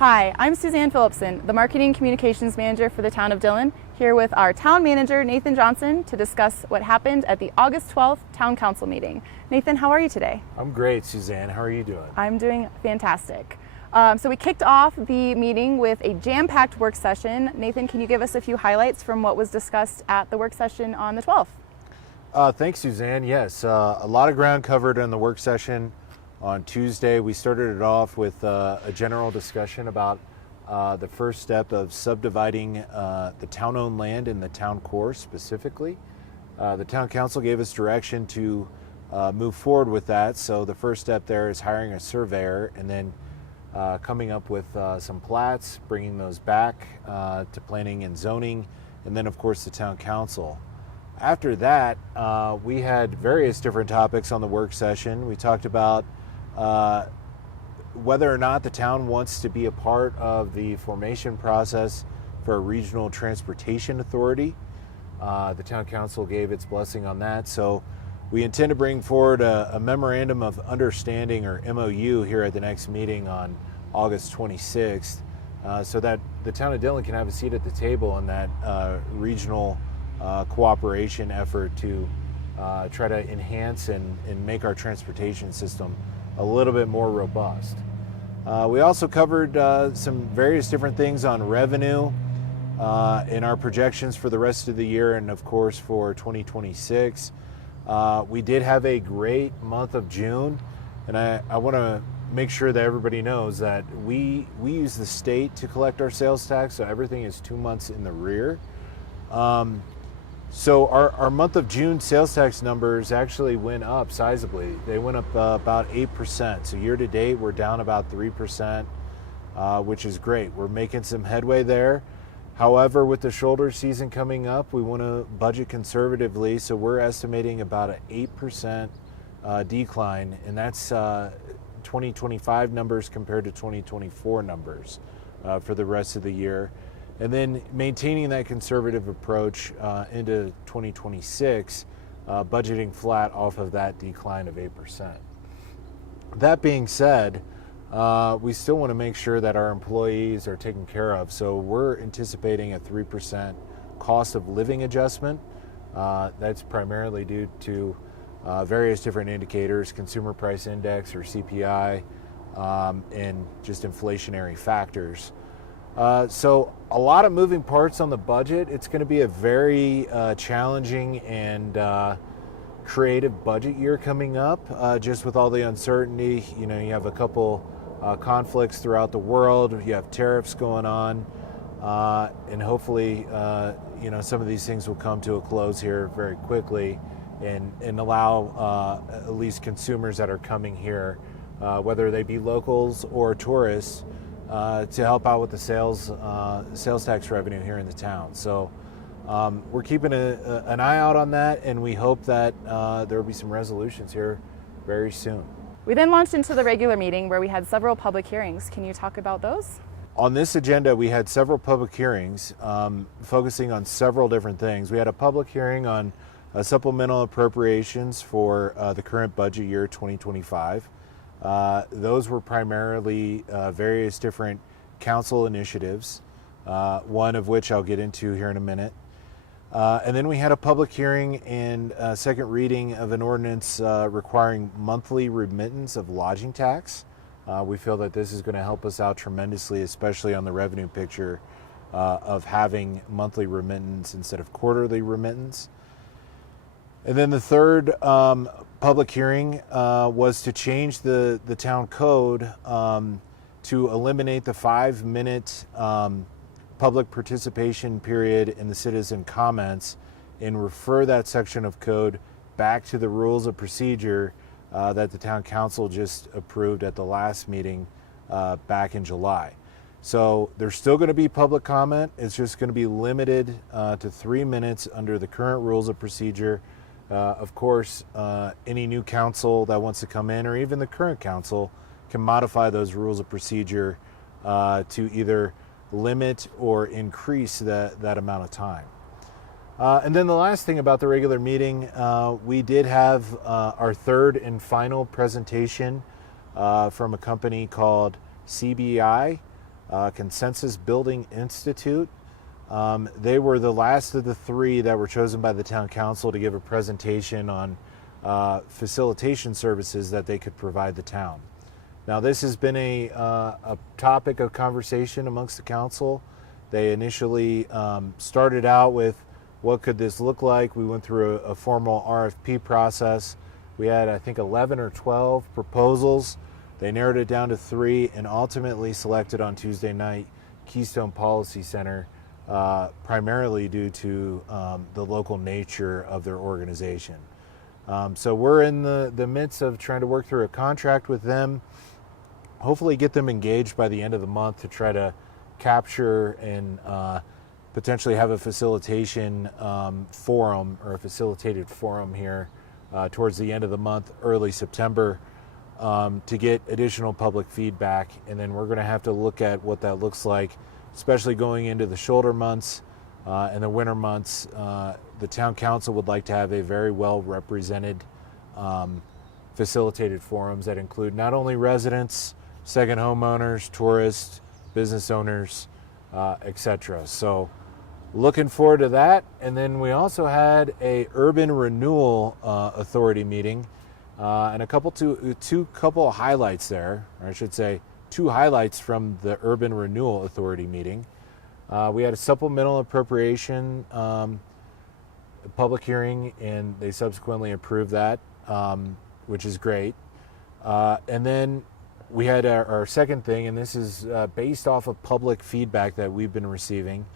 Hi, I'm Suzanne Phillipson, the Marketing Communications Manager for the town of Dillon, here with our town manager, Nathan Johnson, to discuss what happened at the August 12th Town Council meeting. Nathan, how are you today? I'm great, Suzanne. How are you doing? I'm doing fantastic. So we kicked off the meeting with a jam-packed work session. Nathan, can you give us a few highlights from what was discussed at the work session on the 12th? Thanks, Suzanne. Yes, a lot of ground covered in the work session. On Tuesday, we started it off with a general discussion about the first step of subdividing the town-owned land in the town core specifically. The town council gave us direction to move forward with that. So the first step there is hiring a surveyor and then coming up with some plats, bringing those back to planning and zoning, and then of course the town council. After that, we had various different topics on the work session. We talked about whether or not the town wants to be a part of the formation process for a regional transportation authority. The town council gave its blessing on that. So we intend to bring forward a memorandum of understanding, or MOU, here at the next meeting on August 26th, so that the town of Dillon can have a seat at the table in that regional cooperation effort to try to enhance and make our transportation system a little bit more robust. We also covered some various different things on revenue in our projections for the rest of the year and of course for 2026. We did have a great month of June, and I want to make sure that everybody knows that we use the state to collect our sales tax, so everything is 2 months in the rear. So our month of June sales tax numbers actually went up sizably. They went up about 8%. So year to date, we're down about 3%, which is great. We're making some headway there. However, with the shoulder season coming up, we want to budget conservatively. So we're estimating about an 8% decline, and that's 2025 numbers compared to 2024 numbers for the rest of the year. And then maintaining that conservative approach into 2026, budgeting flat off of that decline of 8%. That being said, we still want to make sure that our employees are taken care of. So we're anticipating a 3% cost of living adjustment. That's primarily due to various different indicators, consumer price index or CPI, and just inflationary factors. So a lot of moving parts on the budget. It's going to be a very challenging and creative budget year coming up, just with all the uncertainty. You know, you have a couple conflicts throughout the world. You have tariffs going on, and hopefully, you know, some of these things will come to a close here very quickly and allow at least consumers that are coming here, whether they be locals or tourists, to help out with the sales tax revenue here in the town. So we're keeping an eye out on that, and we hope that there will be some resolutions here very soon. We then launched into the regular meeting where we had several public hearings. Can you talk about those? On this agenda, we had several public hearings focusing on several different things. We had a public hearing on supplemental appropriations for the current budget year 2025. Those were primarily various different council initiatives, one of which I'll get into here in a minute. And then we had a public hearing and second reading of an ordinance requiring monthly remittance of lodging tax. We feel that this is going to help us out tremendously, especially on the revenue picture of having monthly remittance instead of quarterly remittance. And then the third public hearing was to change the town code to eliminate the 5-minute public participation period in the citizen comments and refer that section of code back to the rules of procedure that the town council just approved at the last meeting back in July. So there's still going to be public comment. It's just going to be limited to 3 minutes under the current rules of procedure. Of course, any new council that wants to come in, or even the current council, can modify those rules of procedure to either limit or increase that amount of time. And then the last thing about the regular meeting, we did have our third and final presentation from a company called CBI. Consensus Building Institute. They were the last of the three that were chosen by the town council to give a presentation on facilitation services that they could provide the town. Now, this has been a topic of conversation amongst the council. They initially started out with what could this look like. We went through a formal RFP process. We had, I think, 11 or 12 proposals. They narrowed it down to 3 and ultimately selected on Tuesday night Keystone Policy Center, primarily due to the local nature of their organization. So we're in the midst of trying to work through a contract with them, hopefully get them engaged by the end of the month to try to capture and potentially have a facilitation forum or a facilitated forum here towards the end of the month, early September, to get additional public feedback. And then we're going to have to look at what that looks like, especially going into the shoulder months and the winter months. The town council would like to have a very well represented facilitated forums that include not only residents, second homeowners, tourists, business owners, etc. So looking forward to that. And then we also had a urban renewal authority meeting and two couple highlights there, or I should say 2 highlights from the urban renewal authority meeting. We had a supplemental appropriation public hearing, and they subsequently approved that, which is great. And then we had our second thing, and this is based off of public feedback that we've been receiving,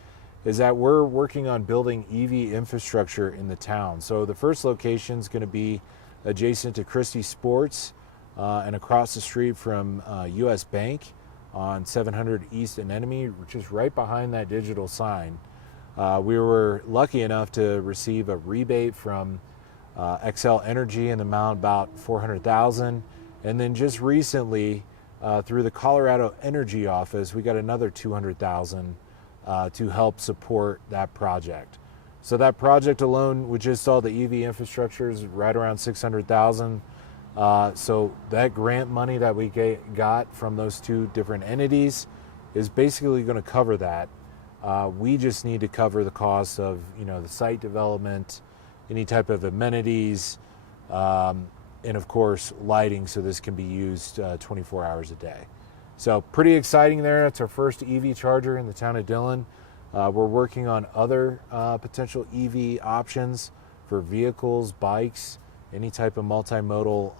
is that we're working on building EV infrastructure in the town. So the first location is going to be adjacent to Christie Sports and across the street from US Bank on 700 East Anemone, which is right behind that digital sign. We were lucky enough to receive a rebate from Xcel Energy in the amount about $400,000. And then just recently, through the Colorado Energy Office, we got another $200,000 to help support that project. So that project alone, we just saw the EV infrastructure is right around $600,000. So that grant money that we got from those 2 different entities is basically going to cover that. We just need to cover the cost of, the site development, any type of amenities, and of course lighting, so this can be used 24 hours a day. So pretty exciting there. It's our first EV charger in the town of Dillon. We're working on other potential EV options for vehicles, bikes, any type of multimodal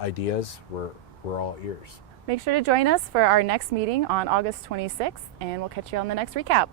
ideas. We're all ears. Make sure to join us for our next meeting on August 26th, and we'll catch you on the next recap.